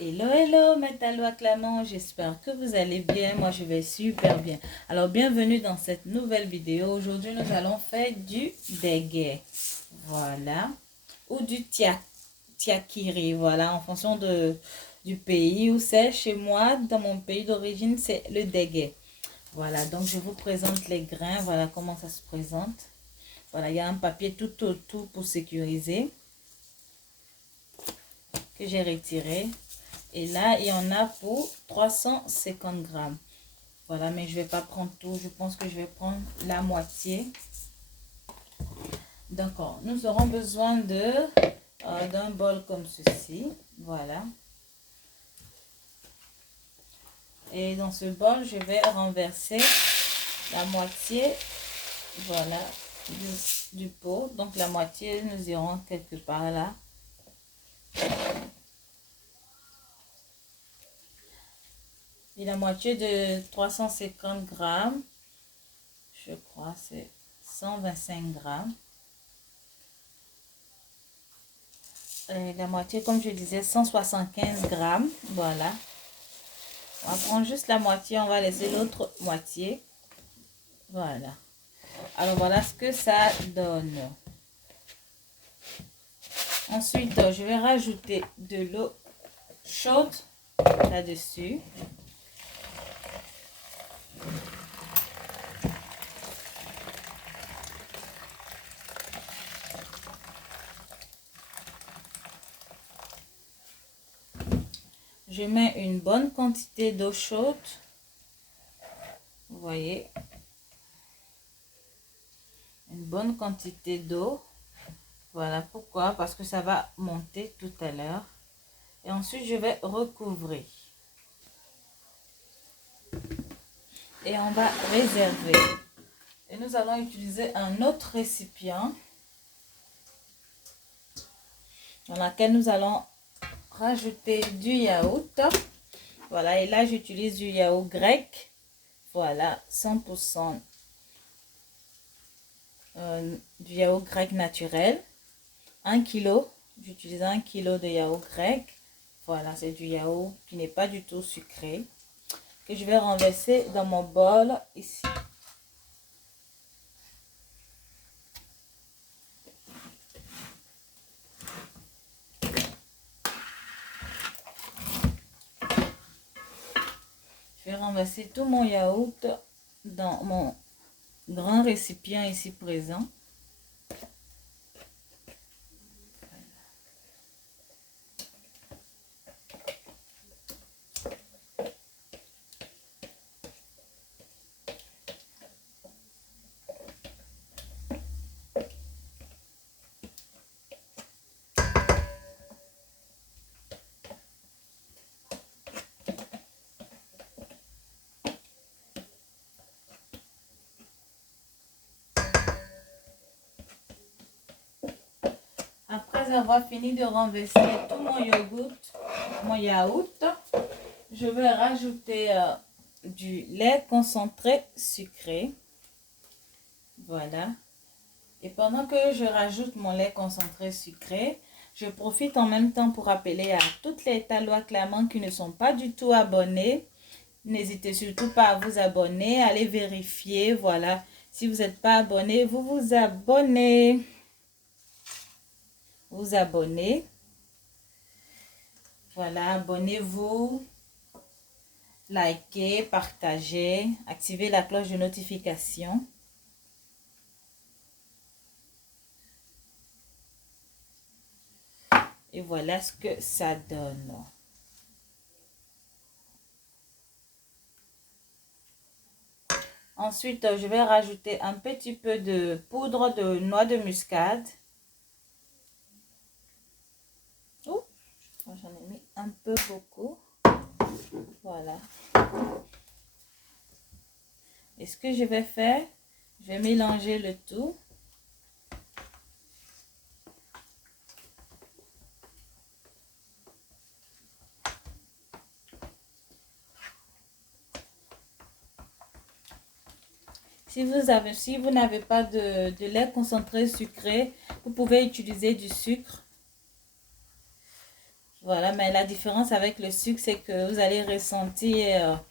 Hello, hello, Métallo acclamant, j'espère que vous allez bien, moi je vais super bien. Alors bienvenue dans cette nouvelle vidéo. Aujourd'hui nous allons faire du dégué, voilà, ou du tiakiri, voilà, en fonction du pays où c'est. Chez moi, dans mon pays d'origine, c'est le dégué. Voilà, donc je vous présente les grains, voilà comment ça se présente. Voilà, il y a un papier tout autour pour sécuriser que j'ai retiré. Et là, il y en a pour 350 grammes. Voilà, mais je ne vais pas prendre tout. Je pense que je vais prendre la moitié. D'accord. Nous aurons besoin d'un bol comme ceci. Voilà. Et dans ce bol, je vais renverser la moitié, voilà, du pot. Donc la moitié, nous irons quelque part là. Et la moitié de 350 grammes, je crois, c'est 125 grammes. Et la moitié, comme je disais, 175 grammes. Voilà. On va prendre juste la moitié, on va laisser l'autre moitié. Voilà. Alors voilà ce que ça donne. Ensuite, je vais rajouter de l'eau chaude là-dessus. Je mets une bonne quantité d'eau chaude. Vous voyez. Une bonne quantité d'eau. Voilà pourquoi. Parce que ça va monter tout à l'heure. Et ensuite, je vais recouvrir. Et on va réserver. Et nous allons utiliser un autre récipient dans lequel nous allons rajouter du yaourt. Voilà, et là j'utilise du yaourt grec. Voilà, 100% du yaourt grec naturel. 1 kg, j'utilise 1 kg de yaourt grec. Voilà, c'est du yaourt qui n'est pas du tout sucré. Que je vais renverser dans mon bol ici. Je vais renverser tout mon yaourt dans mon grand récipient ici présent. Après avoir fini de renverser tout mon yaourt, je vais rajouter du lait concentré sucré. Voilà. Et pendant que je rajoute mon lait concentré sucré, je profite en même temps pour appeler à toutes les Métallo acclamants qui ne sont pas du tout abonnés. N'hésitez surtout pas à vous abonner, allez vérifier. Voilà. Si vous n'êtes pas abonné, vous vous abonnez. Vous abonnez. Voilà, abonnez-vous. Likez, partagez, activez la cloche de notification. Et voilà ce que ça donne. Ensuite, je vais rajouter un petit peu de poudre de noix de muscade. Oh, j'en ai mis un peu beaucoup. Voilà. Et ce que je vais faire, je vais mélanger le tout. Si vous n'avez pas de lait concentré sucré, vous pouvez utiliser du sucre. Voilà, mais la différence avec le sucre, c'est que vous allez ressentir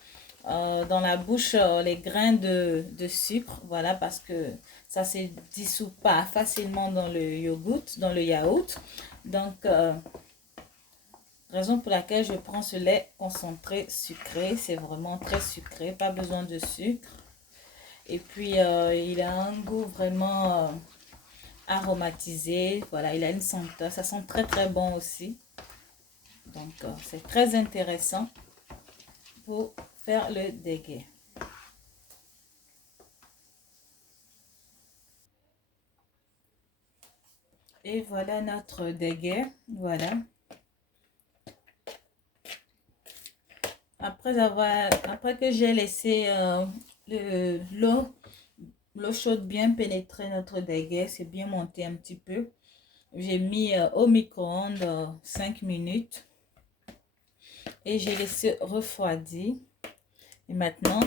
dans la bouche les grains de sucre. Voilà, parce que ça ne se dissout pas facilement dans le yogourt, dans le yaourt. Donc, raison pour laquelle je prends ce lait concentré sucré. C'est vraiment très sucré, pas besoin de sucre. Et puis, il a un goût vraiment aromatisé. Voilà, il a une senteur. Ça sent très très bon aussi. Donc, c'est très intéressant pour faire le déguet. Et voilà notre déguet. Voilà. Après que j'ai laissé l'eau chaude bien pénétrer notre déguet, c'est bien monté un petit peu. J'ai mis au micro-ondes 5 minutes et j'ai laissé refroidir. Et maintenant,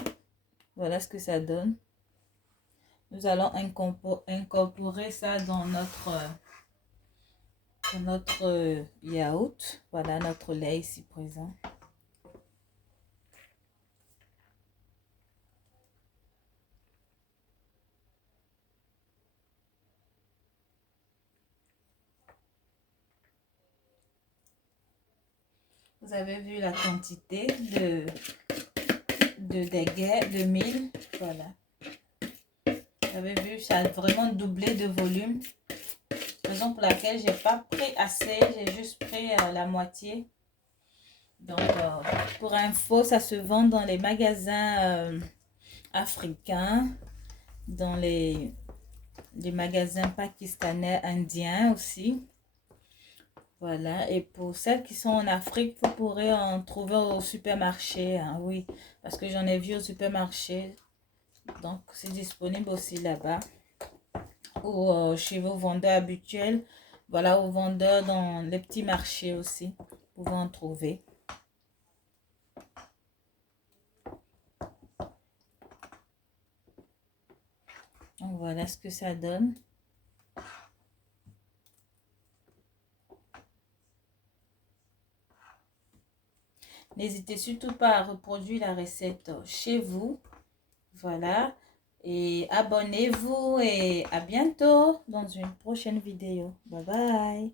voilà ce que ça donne. Nous allons incorporer ça dans notre yaourt. Voilà notre lait ici présent. Vous avez vu la quantité de déguet, de mil. Voilà. Vous avez vu, ça a vraiment doublé de volume. Raison pour laquelle j'ai pas pris assez, j'ai juste pris la moitié. Donc, pour info, ça se vend dans les magasins africains, dans les magasins pakistanais, indiens aussi. Voilà, et pour celles qui sont en Afrique, vous pourrez en trouver au supermarché, hein, oui, parce que j'en ai vu au supermarché. Donc, c'est disponible aussi là-bas. Ou chez vos vendeurs habituels. Voilà, aux vendeurs dans les petits marchés aussi. Vous pouvez en trouver. Donc, voilà ce que ça donne. N'hésitez surtout pas à reproduire la recette chez vous. Voilà. Et abonnez-vous et à bientôt dans une prochaine vidéo. Bye bye.